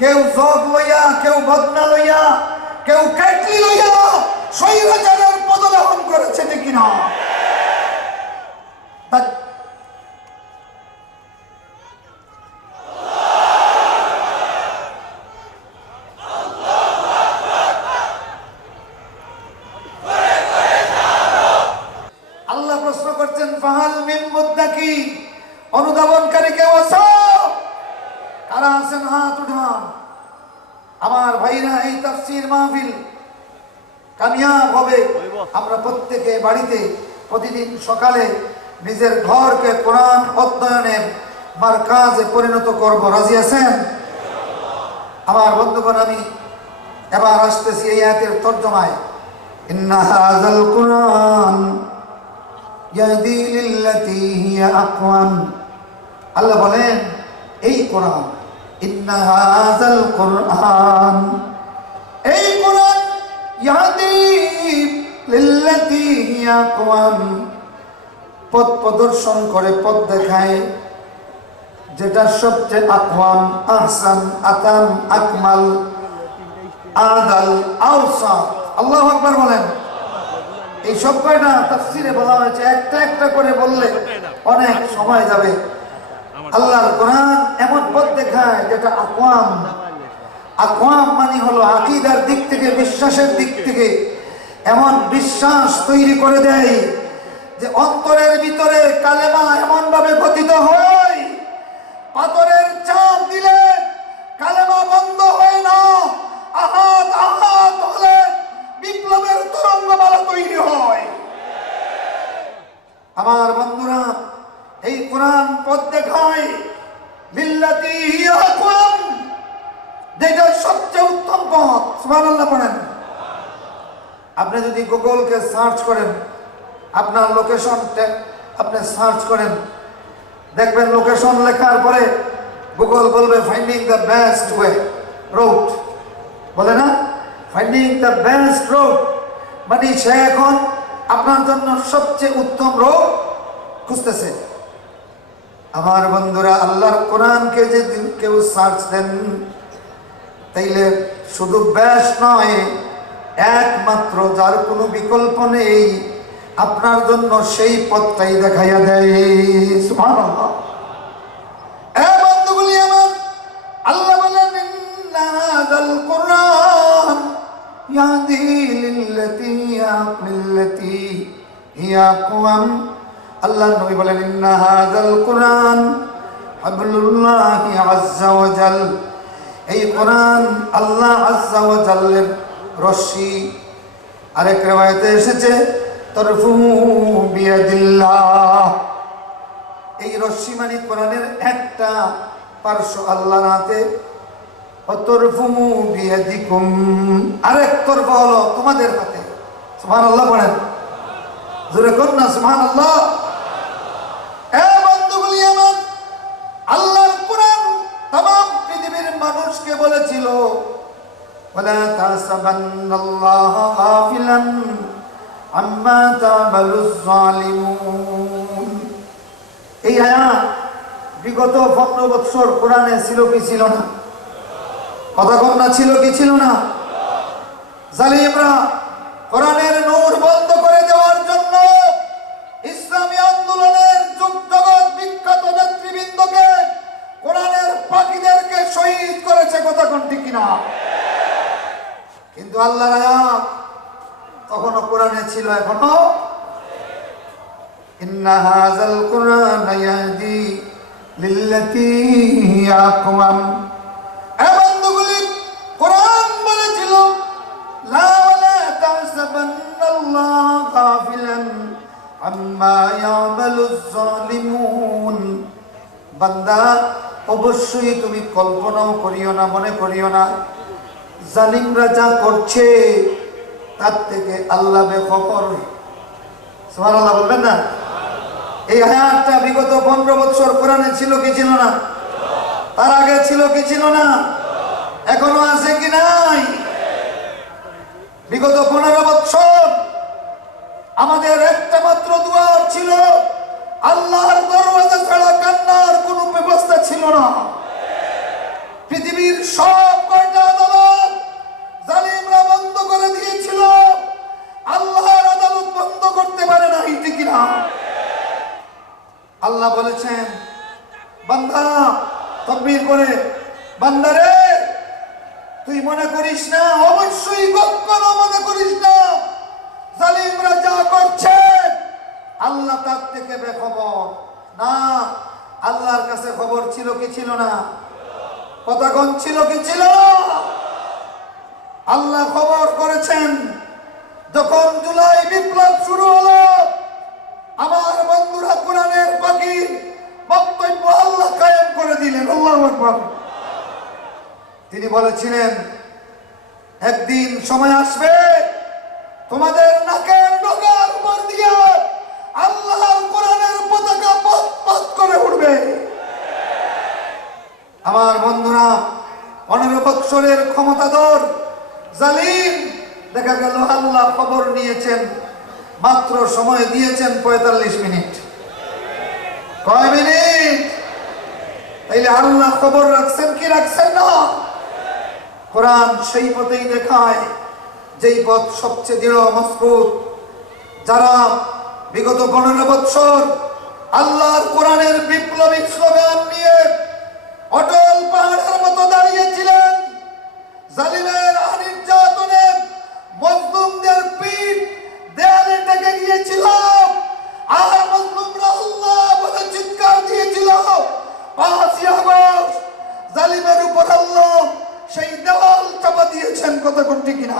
কেউ জগ লইয়া, কেউ বদনা লইয়া, কেউ কাটলি লইয়া স্বৈরাচারের পদদহন করেছে ঠিক তা- আল্লাহ প্রশ্ন করছেন, ফাহাল মিন মুদ্দাকি অনুধাবনকারী কেউ আছো কারা আছেন, হাত উঠান। আমার ভাইরা এই তাফসীর মাহফিল কামিয়াব হবে। আমরা প্রত্যেকে বাড়িতে প্রতিদিন সকালে নিজের ঘরকে কোরআন অধ্যয়নের কাজে পরিণত করব। রাজি আছেন? আমার বন্ধুগণ, আমি এবার আসতেছি এই আয়াতের তর্জমায়। ইন্না কুরআন ইয়াহদি লিল্লাতী হিয়া আকওয়াম আল্লাহ বলেন, এই কোরআন ইন্না হাযাল কুরআন। এই কোরআন ইয়াহদি লিল্লাতী পথ প্রদর্শন করে, পথ দেখায়, যেটা সবচেয়ে আকওয়াম, আহসান, আতাম, আকমাল, আদাল আল্লাহু আকবার বলেন। এই সব কয়টা তাফসিরে বলা হয়েছে? একটা একটা করে বললে অনেক সময় যাবে। আল্লাহর কোরআন এমন পথ দেখায় যেটা আকোয়াম আকোয়াম মানে হলো আকিদার দিক থেকে, বিশ্বাসের দিক থেকে এমন বিশ্বাস তৈরি করে দেয় যে অন্তরের ভিতরে কালেমা এমন ভাবে গঠিত হয়, পাথরের চাপ দিলে কালেমা বন্ধ হয় না আহাত আহাত হলে বিপ্লবের তরঙ্গমালা তৈরি হয় আমার বন্ধুরা এই কোরআন পথ দেখায় লিল্লাতি হিয়া আকওয়াম যেটা সবচেয়ে উত্তম পথ। আপনি যদি গুগলকে সার্চ করেন, আপনার লোকেশন আপনি সার্চ করেন, দেখবেন লোকেশন লেখার পরে গুগল বলবে finding the best way road বলে না? ফাইন্ডিং দ্য বেস্ট রোড মানে সে এখন আপনার জন্য সবচেয়ে উত্তম রোড খুঁজতেছে। আমার বন্ধুরা, আল্লাহর কোরআনকে যদি কেউ সার্চ দেন, তাইলে শুধু ব্যাস নয়, একমাত্র যার কোনো বিকল্প নেই, আপনার জন্য সেই পথটাই দেখাইয়া দেয়। আল্লাহ বলেন কুরআন আকওয়াম আল্লাহ নবী বলেন, ইন্না হাযাল কুরআন হাবলুল্লাহি আযজা ওয়া জাল এই কোরআন আল্লাহ আযজা ওয়া রশ্মি। আরেক রেওয়ায়েতে এসেছে তরফু বিয়াদিল্লাহ। এই রশ্মি মানে কোরআনের একটা পার্শ্ব আল্লাহর হাতে অতরফুমু বিয়াদিকুম। আরেক তরফ হলো তোমাদের হাতে। সুবহানাল্লাহ পড়েন জোরে কর না, সুবহানাল্লাহ এ বন্ধুগুলি আমার আল্লাহর কোরআন तमाम পৃথিবীর মানুষকে বলেছিল ولا تحسبن الله غافلا عما تعمل الظالمون এই আয়াত বিগত পনেরো বৎসর কোরআনে ছিল কি ছিল না কথা কম না ছিল কি ছিল না জালিমরা কোরআনের নূর বন্ধ আল্লাহর আয়াত কখনো কোরআনে ছিল এখনও? ইন্না হাযাল কুরআন ইয়াহদি লিল্লাতি হিয়া আকওয়াম এ কোরআন বলেছিল, লা ওয়ালা তাহসাবান্নাল্লাহ গাফিলান আম্মা ইয়ামালুজ জালিমুন বান্দা, অবশ্যই তুমি কল্পনাও করিও না, মনে করিও না। জালিমরা যা করছে, তার থেকে আল্লাহ বেখবর সুবহানাল্লাহ বলবেন না? এই আয়াতটা বিগত পনেরো বছর কোরআনে ছিল কি ছিল না? তার আগে ছিল কি ছিল না? এখনও আছে কি নাই? বিগত পনেরো বছর আমাদের একটা মাত্র দুয়ার ছিল, আল্লাহর দরওয়াজা ছাড়া কান্নার কোনো ব্যবস্থা ছিল না। পৃথিবীর সব আল্লাহ বলেছেন, বান্দা, তকবির করে বান্দারে তুই মনে করিস না? অবশ্যই কখনো মনে করিস না। জালিমরা যা করছে, আল্লাহ তার থেকে বেখবর। না, আল্লাহর কাছে খবর ছিল কি ছিল না? কতক্ষণ ছিল কি ছিল? আল্লাহ খবর করেছেন, যখন জুলাই বিপ্লব শুরু হলো বক্তব্য আল্লাহ কায়েম করে দিলেন, আল্লাহ তিনি বলেছিলেন, একদিন সময় আসবে, তোমাদের নাকের ডগার উপর দিয়ে আল্লাহর কোরআনের পতাকা পথ পথ করে উঠবে। আমার বন্ধুরা, পনেরো বৎসরের ক্ষমতাধর জালিম, দেখা গেল আল্লাহ খবর নিয়েছেন, মাত্র সময় দিয়েছেন পঁয়তাল্লিশ মিনিট। কয় মিনিট? তাইলে আল্লাহ খবর রাখছেন কি রাখছেন না? কোরআন সেই পথেই দেখায়, যেই পথ সবচেয়ে দৃঢ়, মজবুত। যারা বিগত পনেরো বৎসর আল্লাহর কোরআনের বিপ্লবী স্লোগান নিয়ে অটল পাহাড়ের মতো দাঁড়িয়েছিলেন জালিমের কোনটি কিনা?